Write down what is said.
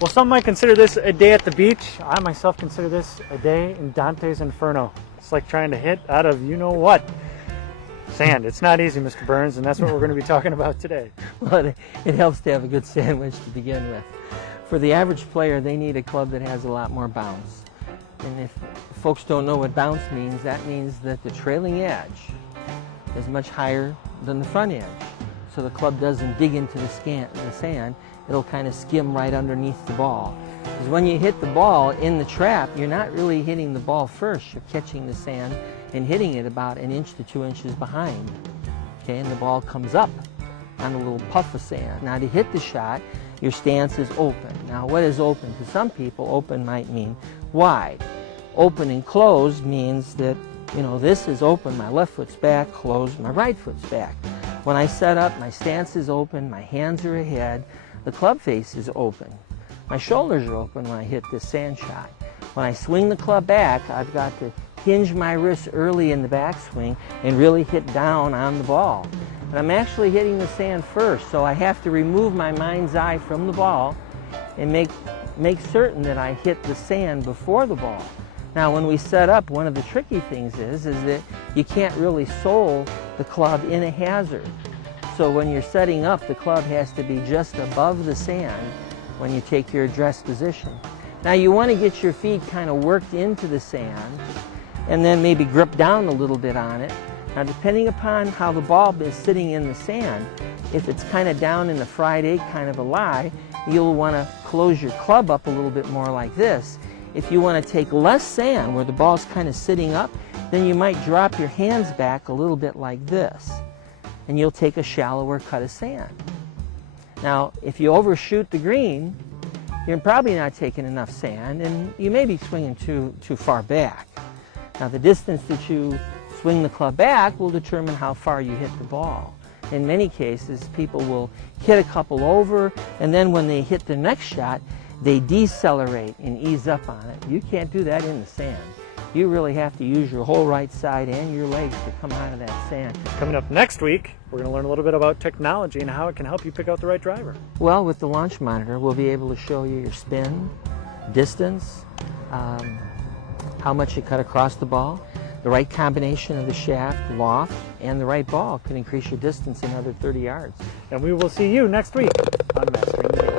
Well, some might consider this a day at the beach. I myself consider this a day in Dante's Inferno. It's like trying to hit out of you-know-what. Sand. It's not easy, Mr. Burns, and that's what we're going to be talking about today. Well, it helps to have a good sandwich to begin with. For the average player, they need a club that has a lot more bounce. And if folks don't know what bounce means, that means that the trailing edge is much higher than the front edge. So the club doesn't dig into the sand, it'll kind of skim right underneath the ball. Because when you hit the ball in the trap, you're not really hitting the ball first, you're catching the sand and hitting it about 1 inch to 2 inches behind. Okay, and the ball comes up on a little puff of sand. Now to hit the shot, your stance is open. Now what is open? To some people, open might mean wide. Open and closed means that, you know, this is open, my left foot's back, closed, my right foot's back. When I set up, my stance is open, my hands are ahead, the club face is open. My shoulders are open when I hit this sand shot. When I swing the club back, I've got to hinge my wrists early in the backswing and really hit down on the ball. And I'm actually hitting the sand first, so I have to remove my mind's eye from the ball and make certain that I hit the sand before the ball. Now when we set up, one of the tricky things is that you can't really sole the club in a hazard. So when you're setting up, the club has to be just above the sand when you take your address position. Now you want to get your feet kind of worked into the sand and then maybe grip down a little bit on it. Now depending upon how the ball is sitting in the sand, if it's kind of down in the fried egg kind of a lie, you'll want to close your club up a little bit more like this. If you want to take less sand where the ball's kind of sitting up, then you might drop your hands back a little bit like this, and you'll take a shallower cut of sand. Now, if you overshoot the green, you're probably not taking enough sand, and you may be swinging too far back. Now, the distance that you swing the club back will determine how far you hit the ball. In many cases, people will hit a couple over, and then when they hit the next shot, they decelerate and ease up on it. You can't do that in the sand. You really have to use your whole right side and your legs to come out of that sand. Coming up next week, we're going to learn a little bit about technology and how it can help you pick out the right driver. Well, with the launch monitor, we'll be able to show you your spin, distance, how much you cut across the ball. The right combination of the shaft, loft, and the right ball can increase your distance another 30 yards. And we will see you next week on Mastering the Game.